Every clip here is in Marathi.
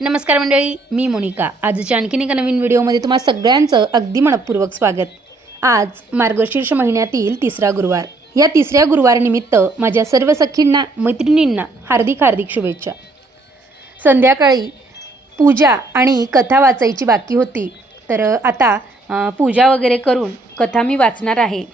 नमस्कार मंडळी मी मोनिका. आजच्या आणखीन एका नवीन व्हिडिओमध्ये तुम्हा सगळ्यांचं अगदी मनपूर्वक स्वागत. आज मार्गशीर्ष महिन्यातील तिसरा गुरुवार. या तिसऱ्या गुरुवारनिमित्त माझ्या सर्व सखींना मैत्रिणींना हार्दिक हार्दिक शुभेच्छा. संध्याकाळी पूजा आणि कथा वाचायची बाकी होती. तर आता पूजा वगैरे करून कथा मी वाचणार आहे.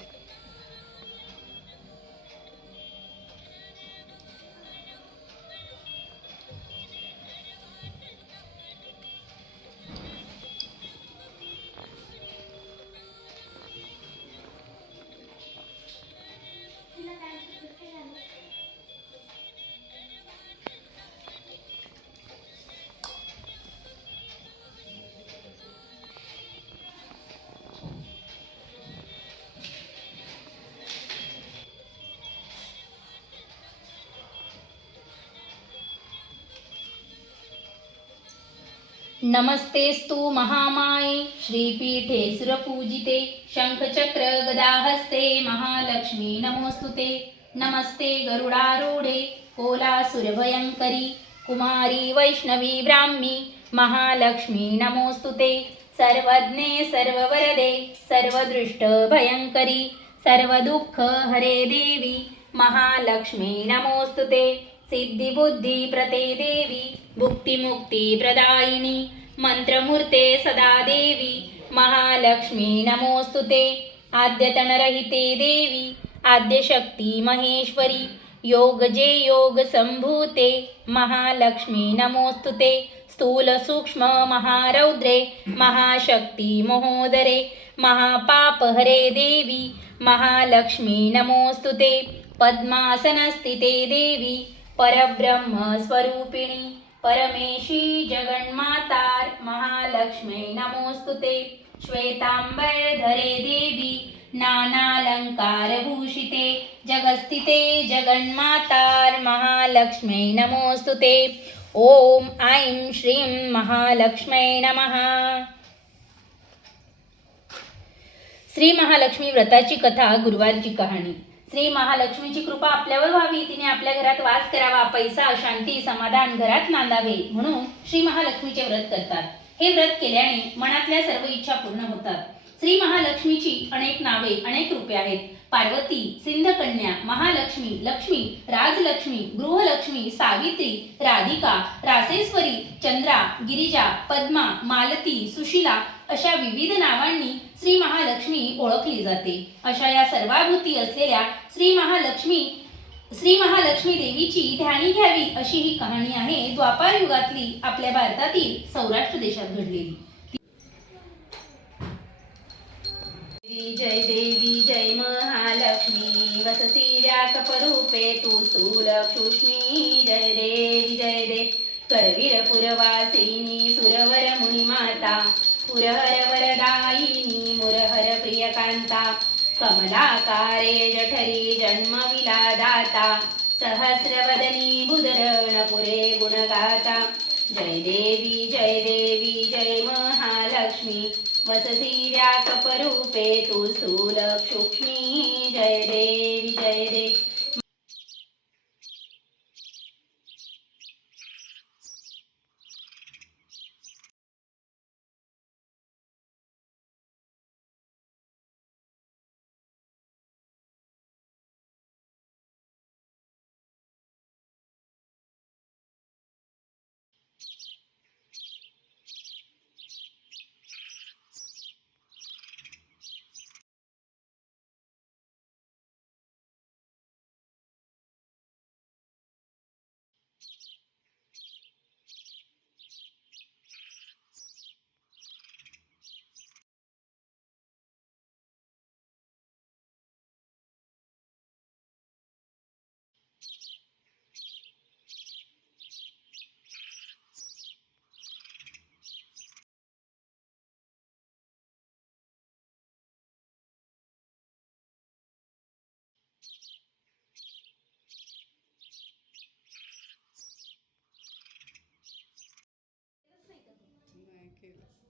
नमस्तेस्तु महामाये श्रीपीठे सुरपूजिते शङ्खचक्र गदाहस्ते महालक्ष्मी नमोस्तुते। नमस्ते गरुडारूढे कोलासुरभयङ्करी कुमारी वैष्णवी ब्राह्मी महालक्ष्मी नमोस्तुते। सर्वज्ञे सर्ववरदे सर्वदृष्टभयङ्करी सर्वदुःख हरे देवी महालक्ष्मी नमोस्तुते। सिद्धिबुद्धिप्रते देवी भुक्तिमुक्तिप्रदायिनी मन्त्रमूर्ते सदा देवी महालक्ष्मी नमोस्तुते आद्यतनरहिते देवी आद्यशक्ती महेश्वरी योगजे योगसम्भूते महालक्ष्मी नमोस्तुते स्थूलसूक्ष्म महारौद्रे महाशक्ती महोदरे महापापहरे देवी महालक्ष्मी नमोस्तुते पद्मासनस्थिते देवी परब्रह्मस्वरूपिणी परमेशी जगन्मातार महालक्ष्मी नमोस्तुते श्वेताम्बरधरे देवी नानालङ्कारभूषिते। जगस्थिते जगन्मातार महालक्ष्मी नमोस्तुते ॐ ऐं श्रीं महालक्ष्मै नमः। श्री महालक्ष्मी व्रताची कथा गुरुवारची कहाणी। श्री महालक्ष्मीची कृपा आपल्यावर व्हावी. तिने आपल्या घरात वास करावा. पैसा शांती समाधान घरात नांदावे म्हणून श्री महालक्ष्मीचे व्रत करतात. हे व्रत केल्याने मनातल्या सर्व इच्छा पूर्ण होतात. श्री महालक्ष्मीची अनेक नावे अनेक रूपे आहेत. पार्वती सिंधकन्या महालक्ष्मी लक्ष्मी राजलक्ष्मी गृहलक्ष्मी सावित्री राधिका रासेश्वरी चंद्रा गिरिजा पद्मा मालती सुशिला अशा विविध नावांनी श्री महालक्ष्मी ओळखली जाते. अशा या सर्वाभूती असलेल्या श्री महालक्ष्मी श्री महालक्ष्मी देवीची ध्यानी घ्यावी अशी ही कहाणी आहे द्वापार युगातली आपल्या भारतातील सौराष्ट्र देशात घडलेली. जय देवी जय महालक्ष्मी वसती व्याकपरूपे तू स्थूलक्षुष्मी जय देवी जय दे करवीर पुरवासिनी सुरवर मुनिमाता पुरहर वरदायिनी मुरहर प्रियकांता कमलाकारे जठरी जन्मविला दाता सहस्रवदनी बुधरणपुरे गुणगाता। जय देवी जय देवी जय महालक्ष्मी वससी व्याकपरूपे तु स्थूलक्षुक्ष्मी जय देवी जय देवी decirlo.